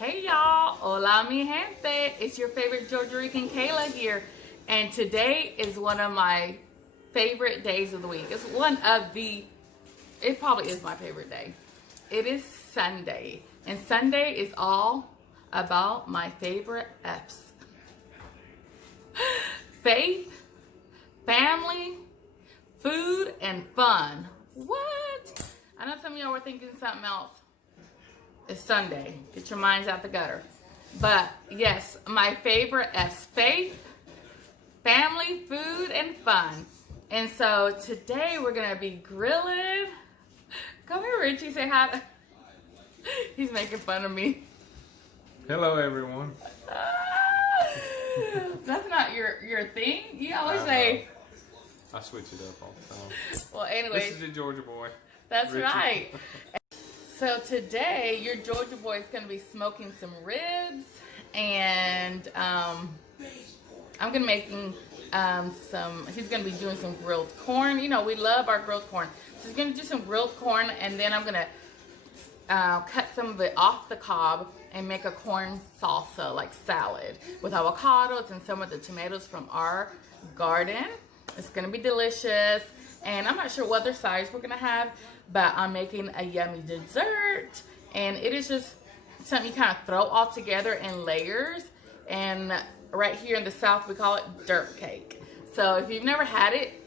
Hey y'all, hola mi gente. It's your favorite Georgia Rican Kayla here. And today is one of my favorite days of the week. It probably is my favorite day. It is Sunday. And Sunday is all about my favorite F's. Faith, family, food, and fun. What? I know some of y'all were thinking something else. It's Sunday. Get your minds out the gutter. But yes, my favorite F's: faith, family, food, and fun. And so today we're going to be grilling. Come here, Richie. Say hi. He's making fun of me. Hello, everyone. That's not your thing. You always say. I switch it up all the time. Well, anyways. This is the Georgia boy. That's Richie. right. So today, your Georgia boy is going to be smoking some ribs, and I'm going to be making he's going to be doing some grilled corn. You know, we love our grilled corn. So he's going to do some grilled corn, and then I'm going to cut some of it off the cob and make a corn salsa, like salad, with avocados and some of the tomatoes from our garden. It's going to be delicious, and I'm not sure what other sides we're going to have, but I'm making a yummy dessert, and it is just something you kind of throw all together in layers, and right here in the South, we call it dirt cake. So if you've never had it,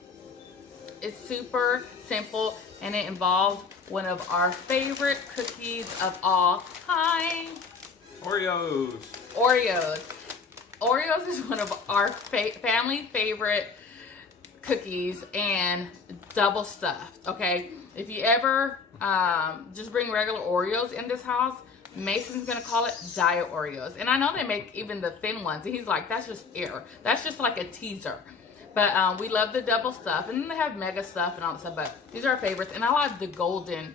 it's super simple, and it involves one of our favorite cookies of all time. Oreos. Oreos is one of our family favorite cookies, and double stuffed, okay? If you ever just bring regular Oreos in this house, Mason's gonna call it diet Oreos. And I know they make even the thin ones, and he's like, that's just air. That's just like a teaser. But we love the double stuff, and then they have mega stuff and all that stuff, but these are our favorites. And I like the golden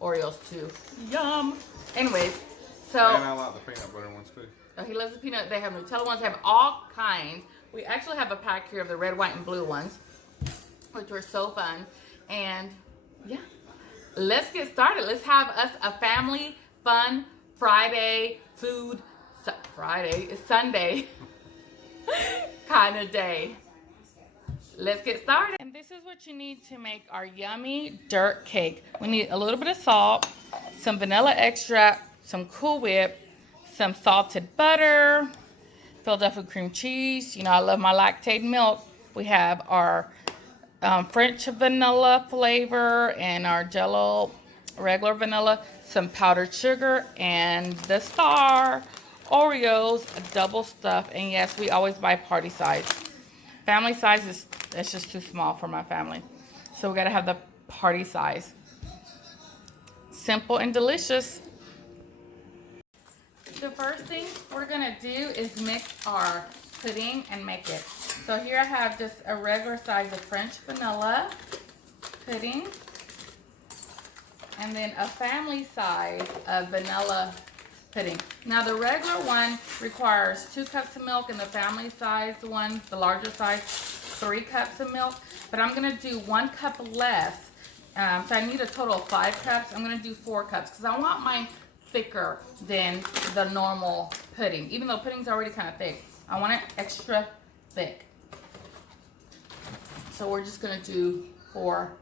Oreos too. Yum. Anyways, so. And I like the peanut butter ones too. Oh, he loves the peanut. They have Nutella ones. They have all kinds. We actually have a pack here of the red, white, and blue ones, which were so fun. And yeah, let's get started. Let's have us a family fun Friday food. Friday is Sunday kind of day. Let's get started. And this is what you need to make our yummy dirt cake. We need a little bit of salt, some vanilla extract, some Cool Whip, some salted butter, Philadelphia cream cheese. You know, I love my lactated milk. We have our French vanilla flavor and our Jell-O regular vanilla, some powdered sugar, and the star, Oreos, double stuff. And yes, we always buy party size. Family size it's just too small for my family. So we gotta have the party size. Simple and delicious. The first thing we're gonna do is mix our pudding and make it. So here I have just a regular size of French vanilla pudding, and then a family size of vanilla pudding. Now the regular one requires 2 cups of milk, and the family size one, the larger size, 3 cups of milk. But I'm gonna do 1 cup less. So I need a total of 5 cups. I'm gonna do 4 cups because I want mine thicker than the normal pudding. Even though pudding's already kind of thick, I want it extra thick. So we're just gonna do 4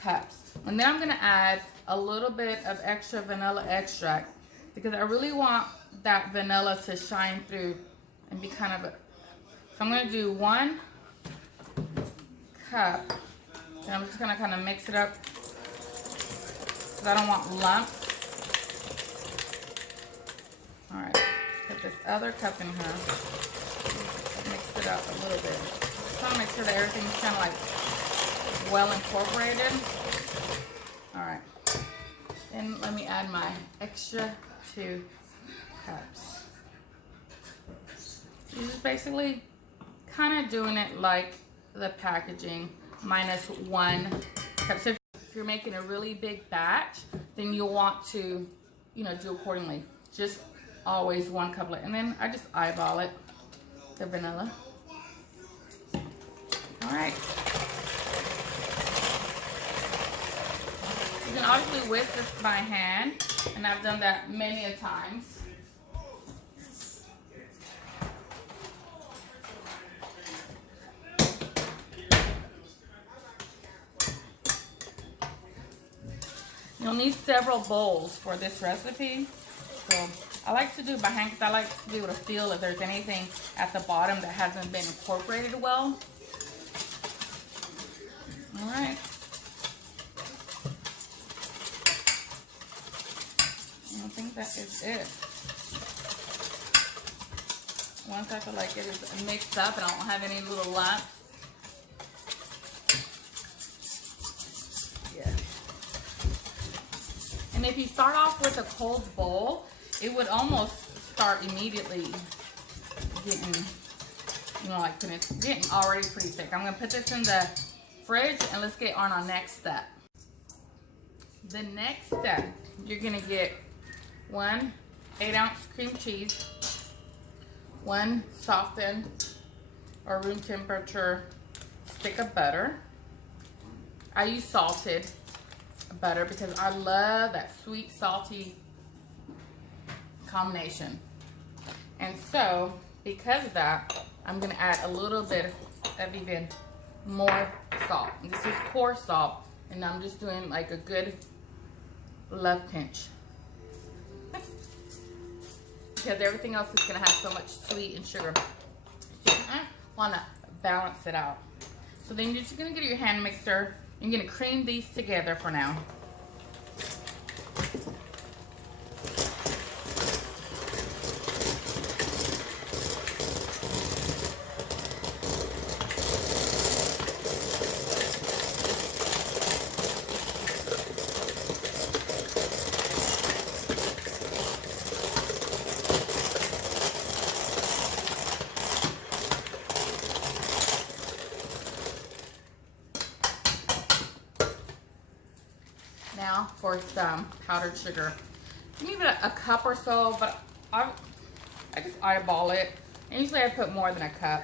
cups. And then I'm gonna add a little bit of extra vanilla extract because I really want that vanilla to shine through and be kind of so I'm gonna do 1 cup, and I'm just gonna kind of mix it up because I don't want lumps. All right, put this other cup in here. Mix it up a little bit. Just want to make sure that everything's kind of like well incorporated. All right. Then let me add my extra 2 cups. You're just basically kind of doing it like the packaging, minus 1 cup. So if you're making a really big batch, then you'll want to, you know, do accordingly. Just always 1 cup, and then I just eyeball it, the vanilla. All right. You can obviously whisk this by hand, and I've done that many a times. You'll need several bowls for this recipe. So I like to do it by hand because I like to be able to feel if there's anything at the bottom that hasn't been incorporated well. All right. I think that is it. Once I feel like it is mixed up and I don't have any little lumps. Yeah. And if you start off with a cold bowl, it would almost start immediately getting, you know, like when it's getting already pretty thick. I'm gonna put this in the fridge and let's get on our next step. The next step, you're gonna get 1 8-ounce cream cheese, 1 softened or room temperature stick of butter. I use salted butter because I love that sweet, salty combination. And so, because of that, I'm gonna add a little bit of even more salt. And this is coarse salt, and I'm just doing like a good love pinch. Because everything else is gonna have so much sweet and sugar. So you wanna balance it out. So then you're just gonna get your hand mixer. You're gonna cream these together for now. Now for some powdered sugar. Give it a cup or so, but I just eyeball it. And usually I put more than a cup.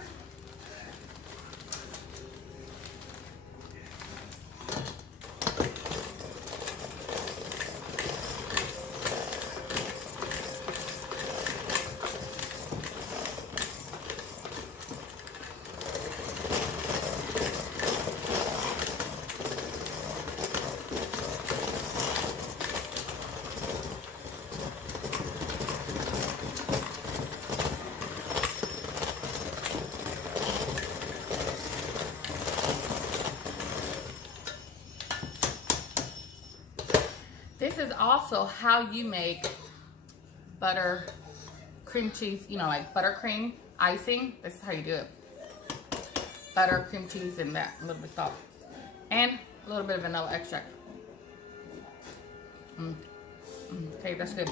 This is also how you make butter cream cheese, you know, like buttercream icing. This is how you do it. Butter, cream cheese, and that, a little bit of salt. And a little bit of vanilla extract. Okay, that's good.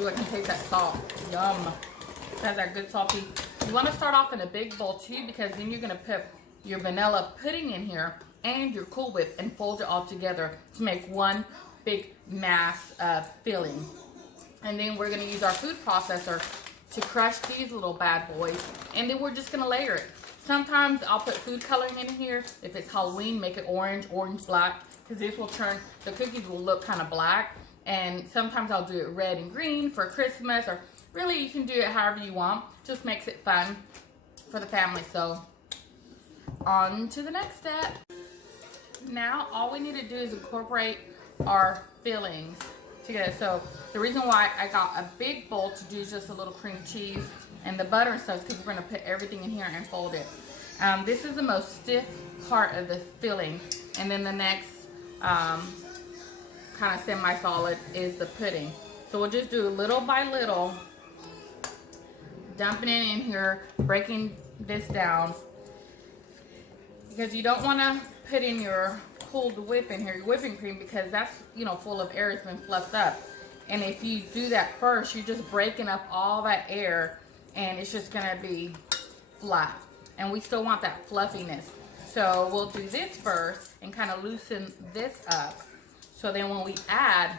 Ooh, I can taste that salt. Yum. It has that good salty. You want to start off in a big bowl too, because then you're going to put your vanilla pudding in here and your Cool Whip and fold it all together to make one big mass of filling. And then we're gonna use our food processor to crush these little bad boys, and then we're just gonna layer it. Sometimes I'll put food coloring in here. If it's Halloween, make it orange, black, because this will turn, the cookies will look kind of black. And sometimes I'll do it red and green for Christmas, or really you can do it however you want. Just makes it fun for the family. So on to the next step. Now all we need to do is incorporate our fillings together. So the reason why I got a big bowl to do just a little cream cheese and the butter and stuff is because we're going to put everything in here and fold it. This is the most stiff part of the filling, and then the next kind of semi-solid is the pudding. So we'll just do little by little, dumping it in here, breaking this down, because you don't want to put in your Cool Whip in here, your whipping cream, because that's, you know, full of air, it's been fluffed up. And if you do that first, you're just breaking up all that air and it's just gonna be flat. And we still want that fluffiness. So we'll do this first and kind of loosen this up. So then when we add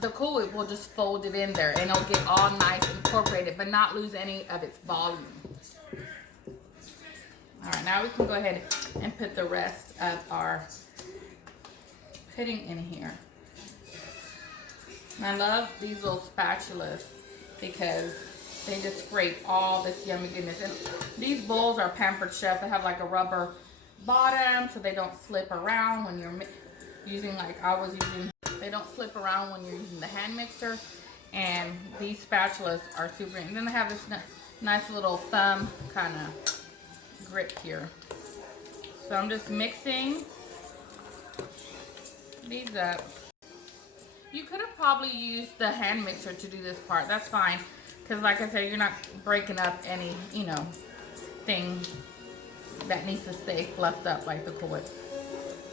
the Cool Whip, we'll just fold it in there and it'll get all nice incorporated, but not lose any of its volume. All right, now we can go ahead and put the rest of our pudding in here. And I love these little spatulas because they just scrape all this yummy goodness. And these bowls are Pampered Chef. They have like a rubber bottom so they don't slip around when you're using, like I was using. They don't slip around when you're using the hand mixer. And these spatulas are super. And then they have this nice little thumb kind of grip here. So I'm just mixing these up. You could have probably used the hand mixer to do this part. That's fine. Because like I said, you're not breaking up any, you know, thing that needs to stay fluffed up like the Cool Whip.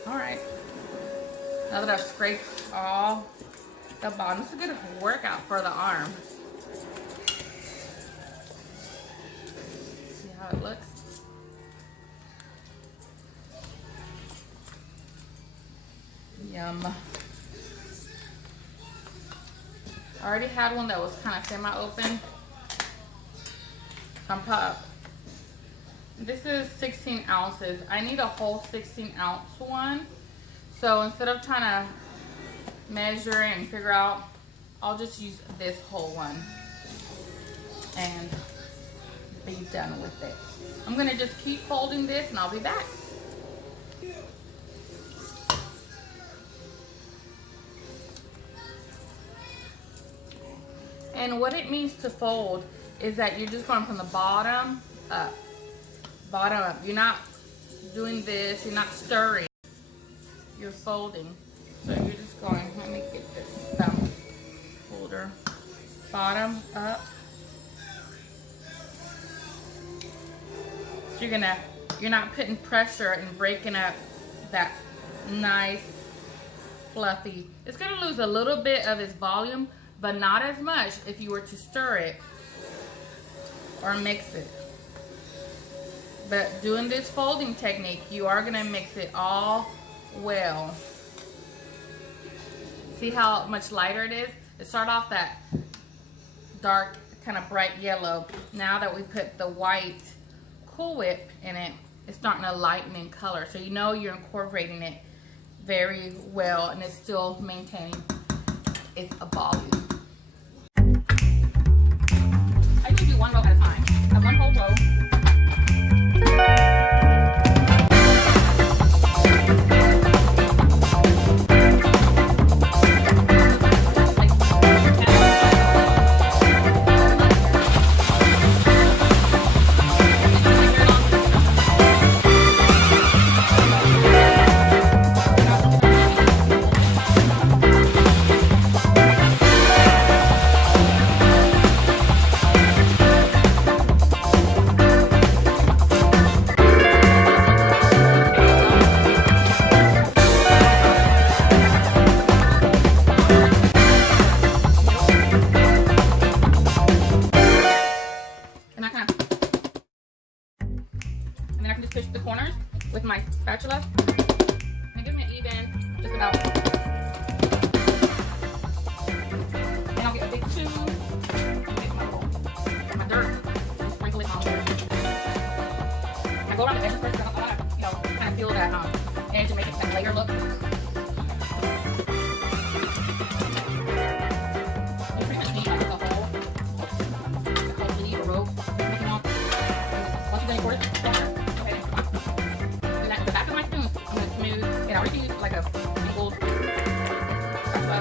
Alright. Now that I've scraped all the bottom, it's a good workout for the arm. See how it looks? Yum. I already had one that was kind of semi-open. This is 16 ounces. I need a whole 16 ounce one. So instead of trying to measure and figure out, I'll just use this whole one and be done with it. I'm gonna just keep folding this and I'll be back. And what it means to fold is that you're just going from the bottom up. Bottom up. You're not doing this, you're not stirring. You're folding. So you're just going, let me get this thumb holder. Bottom up. So you're not putting pressure and breaking up that nice fluffy. It's gonna lose a little bit of its volume, but not as much if you were to stir it or mix it. But doing this folding technique, you are gonna mix it all well. See how much lighter it is? It started off that dark, kind of bright yellow. Now that we put the white Cool Whip in it, it's starting to lighten in color. So you know you're incorporating it very well and it's still maintaining its volume. I usually do one row at a time. I have one whole row. Push the corners with my spatula and give me an even, just about. Then I'll get a big spoon, get my dirt, and sprinkle it on there. I go around the edges first because I want to, you know, kind of feel that edge and make it that layer look. You pretty much need like the whole sleeve or rope. Once you're done your quarter, the back of my spoon, I'm going to smooth, and I already used like a angled spatula.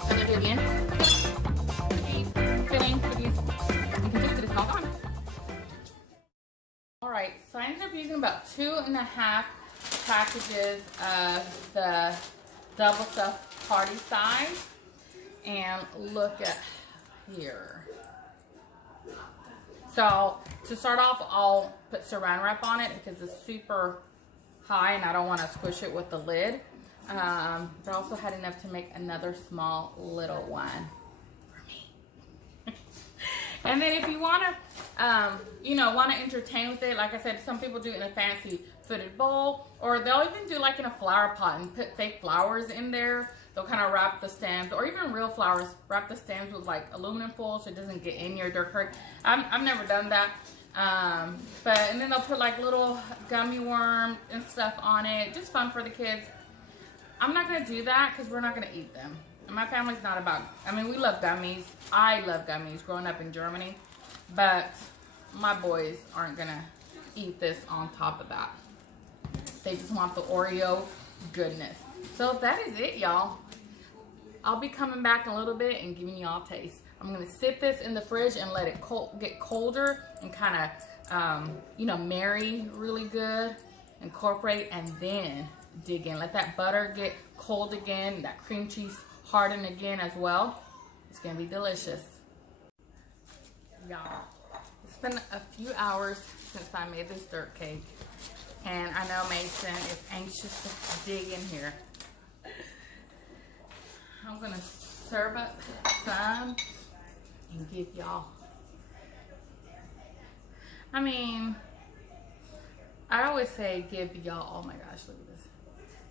I'm going to do it again. Filling for these. You can do it till it's all gone. Alright, so I ended up using about 2.5 packages of the double stuffed party size. And look at here. So to start off, I'll put saran wrap on it because it's super high and I don't want to squish it with the lid. But I also had enough to make another small little one for me. And then if you want to, you know, want to entertain with it, like I said, some people do it in a fancy footed bowl, or they'll even do like in a flower pot and put fake flowers in there. They'll kind of wrap the stems, or even real flowers, wrap the stems with like aluminum foil so it doesn't get in your dirt curd. I've never done that. And then they'll put like little gummy worms and stuff on it. Just fun for the kids. I'm not going to do that because we're not going to eat them. My family's not about, I mean, we love gummies. I love gummies growing up in Germany, but my boys aren't gonna eat this on top of that. They just want the Oreo goodness. So that is it, y'all. I'll be coming back in a little bit and giving y'all a taste. I'm gonna sit this in the fridge and let it get colder and kind of, you know, marry really good, incorporate, and then dig in. Let that butter get cold again, that cream cheese harden again as well. It's gonna be delicious. Y'all, it's been a few hours since I made this dirt cake, and I know Mason is anxious to dig in here. I'm gonna serve up some and give y'all. I mean, I always say give y'all, oh my gosh, look at this,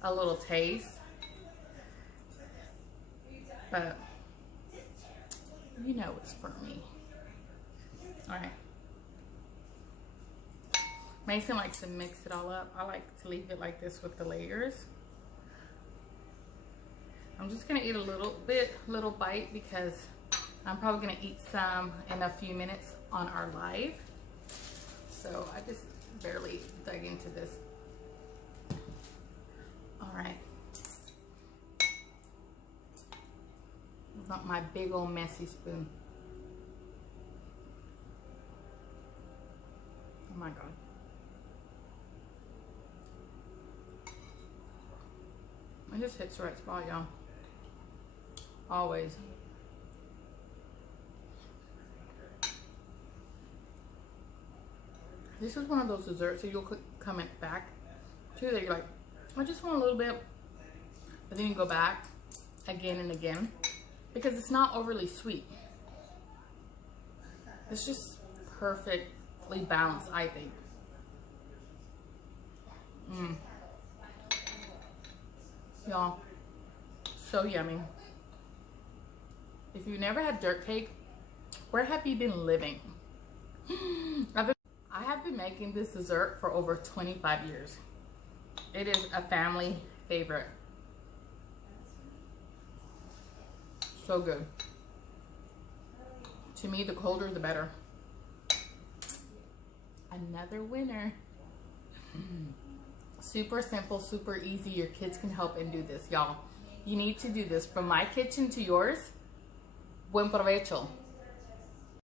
a little taste. But you know it's for me. All right. Mason likes to mix it all up. I like to leave it like this with the layers. I'm just gonna eat a little bite because I'm probably gonna eat some in a few minutes on our live. So I just barely dug into this. All right. Not my big old messy spoon. Oh my God. It just hits the right spot, y'all. Always. This is one of those desserts that you'll come back to that you're like, I just want a little bit, but then you go back again and again. Because it's not overly sweet. It's just perfectly balanced, I think. Y'all, so yummy. If you've never had dirt cake, where have you been living? I have been making this dessert for over 25 years. It is a family favorite. So good. To me, the colder the better. Another winner. Super simple, super easy. Your kids can help and do this, y'all. You need to do this from my kitchen to yours. Buen provecho.